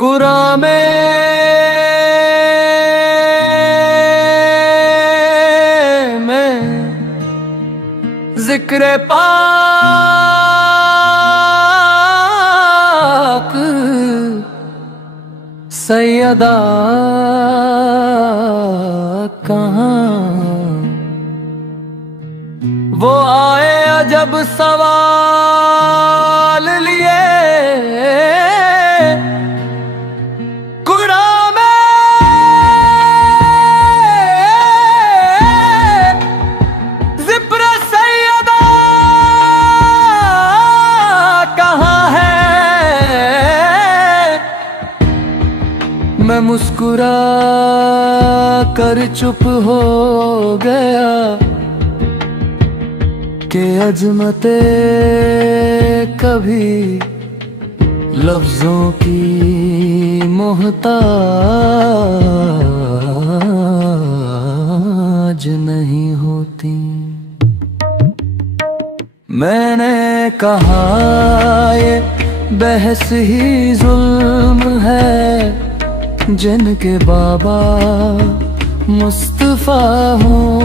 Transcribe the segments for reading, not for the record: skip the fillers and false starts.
कुरान में जिक्र पाक सैयदा कहाँ वो आए अजब सवाल लिए कुरान में जिक्र सैयदा कहाँ है। मैं मुस्कुरा कर चुप हो गया कि अजमते कभी लफ्जों की मोहताज नहीं होती। मैंने कहा ये बहस ही जुल्म है, जिनके बाबा मुस्तफा हूँ,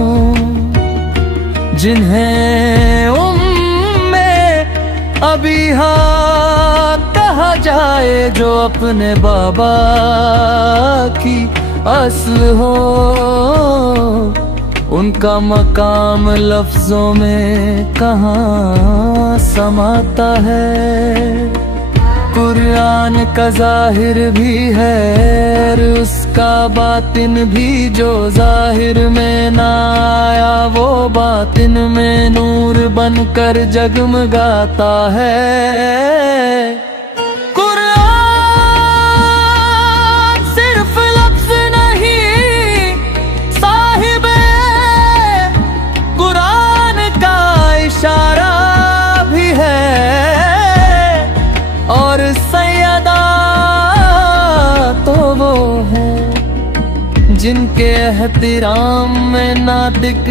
जिन्हें उम्मे अबीहा कहा जाए, जो अपने बाबा की असल हो। उनका मकाम लफ्जों में कहाँ समाता है। कुरान का जाहिर भी है और उसका बातिन भी, जो जाहिर में ना आया वो बातिन में नूर बनकर जगमगाता है। कुरान सिर्फ लफ्ज नहीं, साहिबे कुरान का इशारा भी है। और सैयदा तो वो है जिनके एहतराम में नातिक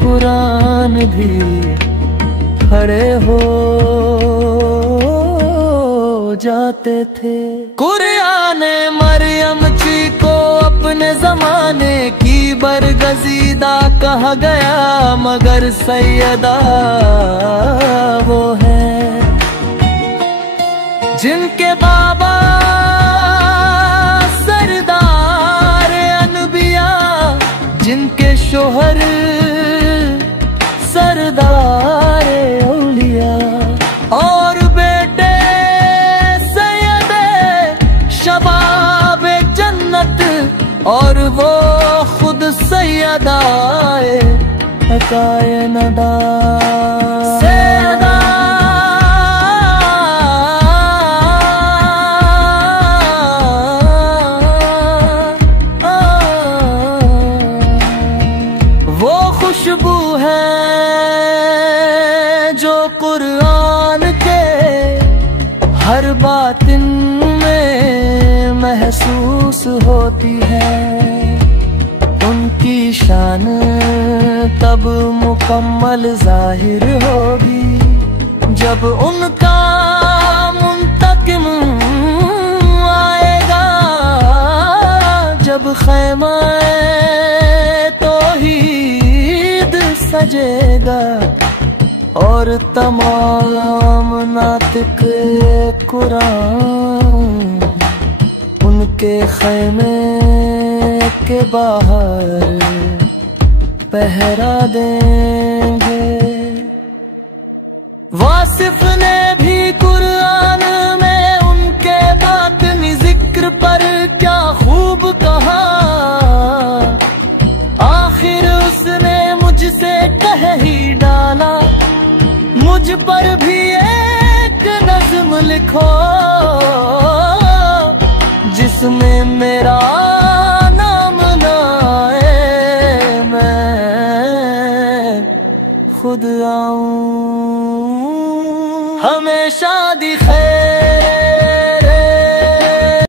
कुरान भी खड़े हो जाते थे। कुरान मरियम जी को अपने जमाने की बरगजीदा कहा गया, मगर सैयदा वो है जिनके बाबा सरदार अनबिया, जिनके शोहर सरदार औलिया, और बेटे सैयदे शबाब जन्नत, और वो खुद सैयदाए हकाए नदा। खुशबू है जो कुरान के हर बातिन में महसूस होती है। उनकी शान तब मुकम्मल जाहिर होगी जब उनका मुंतकिम आएगा, जब खैमा सजेगा और तमाम नातिक कुरान उनके खैमे के बाहर पहरा देंगे। वासिफ ने भी कुरान में उनके बातिनी जिक्र पर क्या खूब कहा। आखिर उसने मुझसे कह ही डाला, मुझ पर भी एक नज़्म लिखो जिसमें मेरा